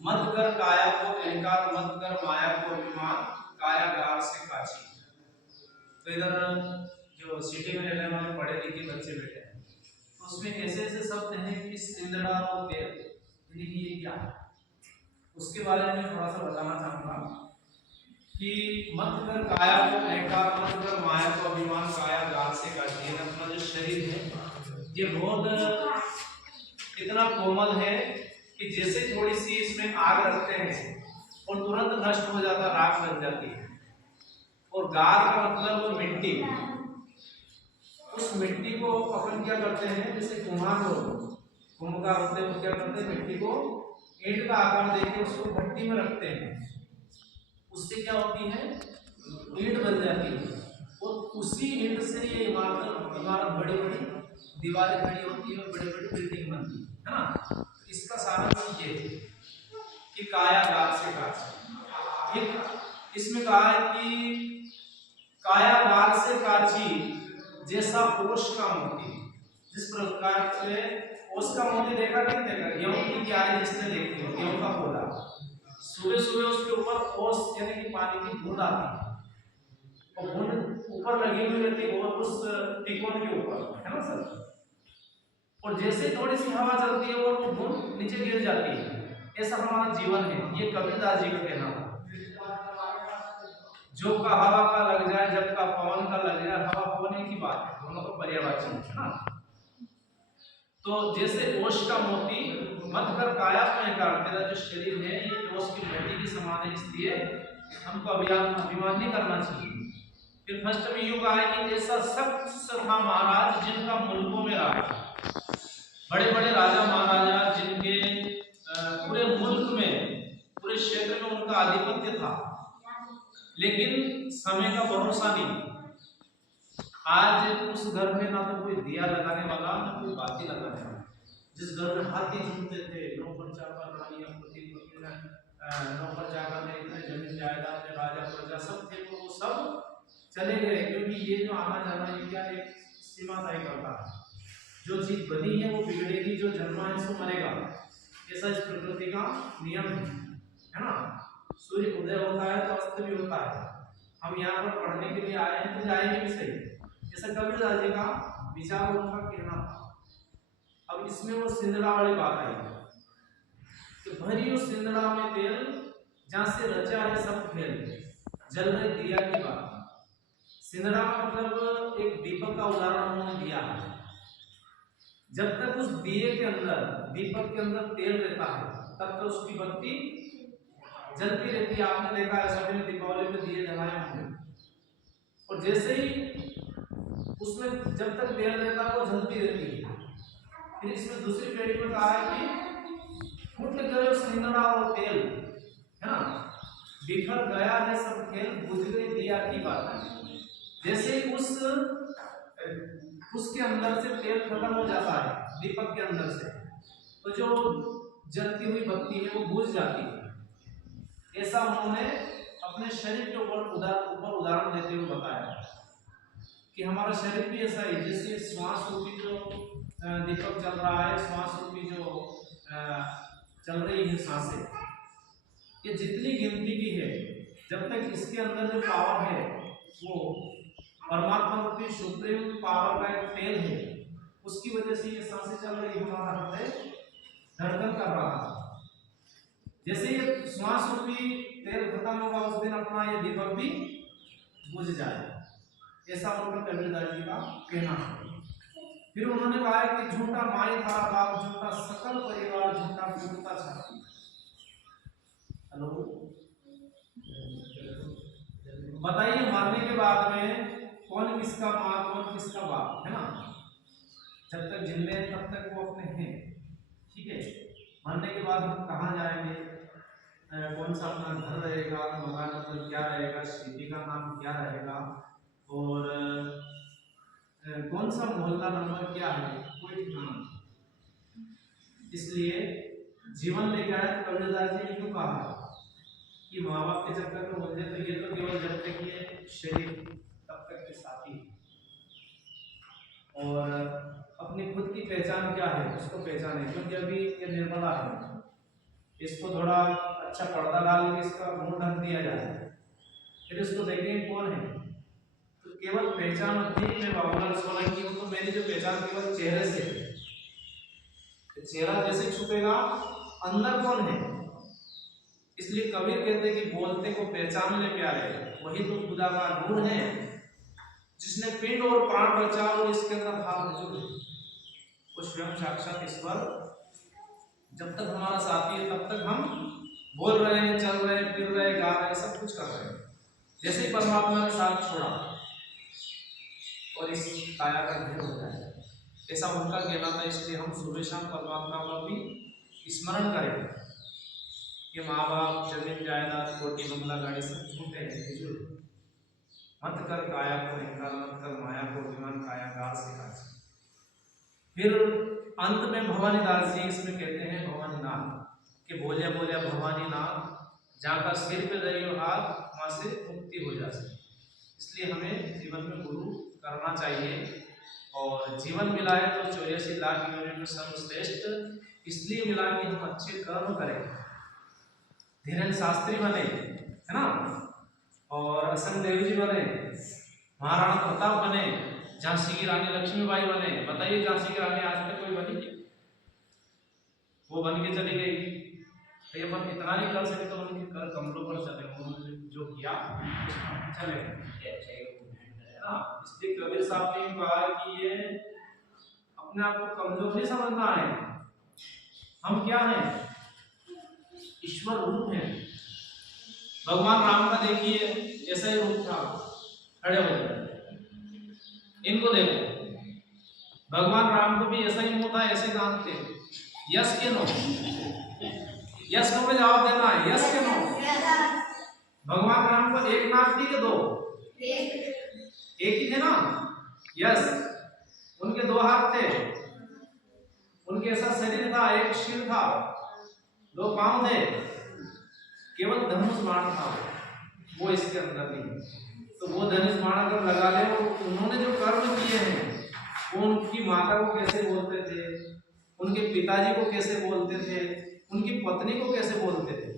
मत कर काया को अहंकार, मत कर माया को अभिमान, कायागार से काची। तो इधर जो सिटी में रहने वाले पढ़े लिखे बच्चे बैठे हैं, तो उसमें ऐसे ऐसे शब्द हैं कि सिंदड़ा और तेल, यानी कि ये क्या है, उसके बारे में थोड़ा सा बताना चाहूंगा कि मत कर काया को अहंकार, मत कर माया को अभिमान, कायागार से काची। अपना जो शरीर है ये बहुत इतना कोमल है कि जैसे थोड़ी सी इसमें आग रखते हैं और तुरंत नष्ट हो जाता, राख बन जाती है। और गार का मतलब मिट्टी, उस मिट्टी को अपन क्या करते हैं, जैसे कुम्हार लोग कुम्हार होते हैं, क्या करते हैं, मिट्टी को ईंट का आकार देके उसको भट्टी में रखते हैं, उससे क्या होती है, ईंट बन जाती है। और उसी ईंट से ये इमारत बड़ी बड़ी दीवारें खड़ी होती है और बड़ी बड़ी बिल्डिंग बनती है ना। इसका सारांश ये है कि कायागार से काची। इसमें कहा है कि कायागार से काची जैसा ओष का मोती, जिस प्रकार से ओष का मोती देखा नहीं देखा, गेहूं की क्यारी जिसने देखी हो, गेहूं का पौधा, सुबह सुबह उसके ऊपर ओस यानी कि पानी की बूंद आती है और बूंद ऊपर लगी हुई रहती है और उस तिकोन के ऊपर, है ना सर। और जैसे थोड़ी सी हवा चलती है और वो बूंद नीचे गिर जाती है। ऐसा हमारा जीवन है, ये कबीरदास जी का कहना है। जो का हवा का लग जाए, जब का पवन का लग जाए, हवा पवन एक ही बात है, दोनों का पर्यायवाची है ना। तो जैसे ओष का मोती, मत कर काया में कर, तेरा जो शरीर है ये ओष की मोती के समान है, इसलिए हमको अभिमान नहीं करना चाहिए। फिर फर्स्ट में यूं कहा है कि ऐसा शख्स था महाराज जिनका मुल्कों में राज, बड़े बड़े राजा महाराजा जिनके पूरे मुल्क में, पूरे क्षेत्र में उनका आधिपत्य था, लेकिन समय का भरोसा नहीं। आज उस घर में ना तो कोई दिया लगाने वाला, ना कोई बाती लगाने वाला। जिस घर में हाथी झूमते थे, नौकर चाकर रानियां पति पत्नी, नौकर चाकर ने इतने जमीन जायदाद में राजा प्रजा सब थे, तो वो सब चले गए, क्योंकि ये जो आना जाना ये क्या एक सीमा तय करता है। जो चीज बनी है वो बिगड़ेगी, जो जन्मा है सो मरेगा, ऐसा इस प्रकृति का नियम है ना। सूर्य उदय होता है तो अस्त भी होता है। हम यहाँ पर पढ़ने के लिए आए हैं तो जाएंगे भी सही, ऐसा कबीरदास जी का विचार, उनका कहना था। अब इसमें वो सिंदड़ा वाली बात आई कि भरी उस सिंदड़ा में तेल, जहां से रचा है सब खेल, जल रही दिया की बात। सिंदड़ा का मतलब एक दीपक का उदाहरण उन्होंने दिया है। जब तक उस दिए के अंदर, दीपक के अंदर तेल रहता है, तब तक उसकी बत्ती जलती रहती है। आपने देखा है सभी ने दीपावली में दिए जलाए होंगे, और जैसे ही उसमें जब तक तेल रहता है वो जलती रहती है। फिर इसमें दूसरी पेड़ी में कहा है कि फूट गए सिंदड़ा और तेल, है ना, बिखर गया है सब खेल, बुझ गई दिया की बात। जैसे ही उसके अंदर से तेल खत्म हो जाता है, दीपक के अंदर से, तो जो जलती हुई बत्ती है वो बुझ जाती है। ऐसा उन्होंने अपने शरीर के ऊपर उदाहरण देते हुए बताया कि हमारा शरीर भी ऐसा है, जैसे श्वास रूपी जो दीपक चल रहा है, श्वास रूपी जो चल रही है सांसें, ये जितनी गिनती की है, जब तक इसके अंदर जो पावर है वो परमात्मा रूपी सुप्रीम पावर का एक तेल है, उसकी वजह से ये सांसें चल रही है, हमारा हृदय धड़कन कर रहा है। जैसे ये श्वास रूपी तेल खत्म होगा उस दिन अपना ये दीपक भी बुझ जाएगा, ऐसा उनका कबीरदास जी का कहना है। फिर उन्होंने कहा कि झूठा माई था बाप, झूठा सकल परिवार, झूठा फूटता छाती। हेलो, बताइए मरने के बाद में कौन किसका माँ, कौन किसका बाप, है ना। जब तक जिंदे हैं तब तक वो अपने हैं, ठीक है। मरने के बाद हम कहाँ जाएंगे, कौन सा अपना घर रहेगा, मकान नंबर क्या रहेगा, सिटी का नाम क्या रहेगा, और कौन सा मोहल्ला नंबर क्या है, कोई ठिकाना नहीं। इसलिए जीवन में क्या है, कबीरदास जी ने क्यों कहा कि माँ बाप के जब तक बोलते तो ये तो केवल जब तक ये शरीर तब तक के साथी, और अपनी खुद की पहचान क्या है उसको पहचाने, क्योंकि अभी ये निर्मला है, इसको थोड़ा अच्छा पर्दा डाल के इसका मुंह ढक दिया जाए, फिर इसको देखेंगे कौन है, तो केवल पहचान होती है मैं बाबूलाल सोलंकी हूँ, तो मेरी जो पहचान केवल चेहरे से है। चेहरा जैसे छुपेगा अंदर कौन है, इसलिए कबीर कहते हैं कि बोलते को पहचान ले प्यारे, वही तो खुदा का नूर है, जिसने पिंड और प्राण बचा और इसके अंदर हाथ मौजूद है। वो स्वयं साक्षात ईश्वर जब तक हमारा साथी है तब तक हम बोल रहे हैं, चल रहे हैं, फिर रहे, गा रहे, सब कुछ कर रहे हैं। जैसे ही परमात्मा ने साथ छोड़ा और इस काया का भेद होता है, ऐसा उनका कहना था। इसलिए हम सुबह शाम परमात्मा का भी स्मरण करें कि माँ बाप, जमीन जायदाद, कोटी बंगला गाड़ी सब झूठे हैं, मत कर काया को अहंकार, मत कर माया को अभिमान, काया गार से काज। फिर अंत में भवानी दास जी इसमें कहते हैं भवानी नाथ कि बोले बोले भवानी नाथ, जहाँ का सिर पे धरियो हाथ वहां से मुक्ति हो जाती। इसलिए हमें जीवन में गुरु करना चाहिए, और जीवन मिला है तो 84 लाख योनि में सर्वश्रेष्ठ इसलिए मिला कि हम अच्छे कर्म करें, धीरेन्द्र शास्त्री बने, है ना, और असंग देव जी बने, महाराणा प्रताप बने, झांसी की रानी लक्ष्मीबाई बने। बताइए झांसी की रानी आज तक कोई बनी क्या? वो बन के चली गई, तो ये अपन इतना नहीं कर सकते तो उनके कर कमलों पर चले, उन्होंने जो किया चले, है ना। इसलिए कबीर साहब ने कहा कि ये अपने आप को कमजोर नहीं समझना है, हम क्या हैं, ईश्वर रूप है। भगवान राम का देखिए ऐसा ही रूप था, खड़े हो गए, इनको देखो, भगवान राम को भी ऐसा ही मुंह था, ऐसे दांत थे। यस के नो, यस नो में जवाब देना है, यस के नो। भगवान राम को एक नाक थी कि दो? एक ही थे ना, यस। उनके दो हाथ थे, उनके ऐसा शरीर था, एक सिर था, दो पांव थे, केवल धनुष बाण था वो इसके अंदर नहीं। तो वो धनुष बाण अगर लगा ले, उन्होंने जो कर्म किए हैं वो उनकी माता को कैसे बोलते थे, उनके पिताजी को कैसे बोलते थे, उनकी पत्नी को कैसे बोलते थे।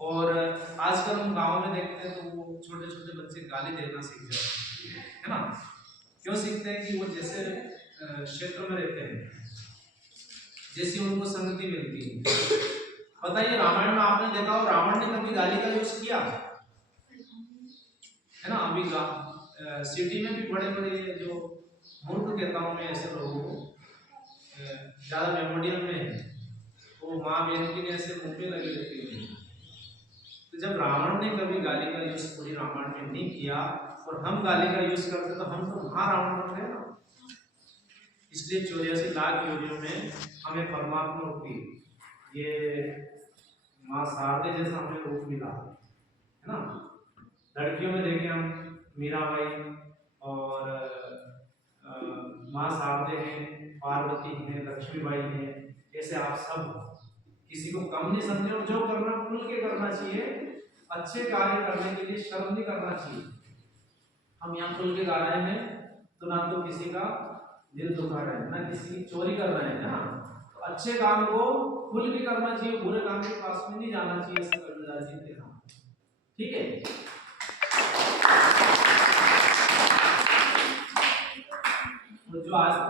और आजकल हम गांव में देखते हैं तो वो छोटे छोटे बच्चे गाली देना सीख जाते हैं, है ना। क्यों सीखते हैं कि वो जैसे क्षेत्र में रहते हैं, जैसी उनको संगति मिलती है। बताइए रामायण में आपने देखा हो, रावण ने कभी गाली का यूज किया है ना। अभी सिटी में भी बड़े बड़े जो मूर्ख कहता हूँ मैं ऐसे लोगों को, ज्यादा मेमोरियल में है, वो माँ बहन की ऐसे मुंह पे लगी रहती है। तो जब रावण ने कभी गाली का यूज पूरी रामायण में नहीं किया और हम गाली का यूज करते तो हम तो महारावण बनते हैं ना। इसलिए 84 लाख योनियों में हमें परमात्मा की ये माँ शारदे जैसा हमें रूप मिला, है ना। लड़कियों में देखें हम मीराबाई और माँ शारदे हैं, पार्वती हैं, लक्ष्मीबाई हैं, ऐसे आप सब किसी को कम नहीं समझे, और जो करना खुल के करना चाहिए, अच्छे कार्य करने के लिए शर्म नहीं करना चाहिए। हम यहाँ खुल के गा रहे हैं तो ना तो किसी का दिल दुखा रहे हैं, ना किसी की चोरी कर रहे हैं ना। तो अच्छे काम को खुल के करना चाहिए, बुरे काम के पास में नहीं जाना चाहिए, ऐसा करना चाहिए। ठीक है, तो जो आज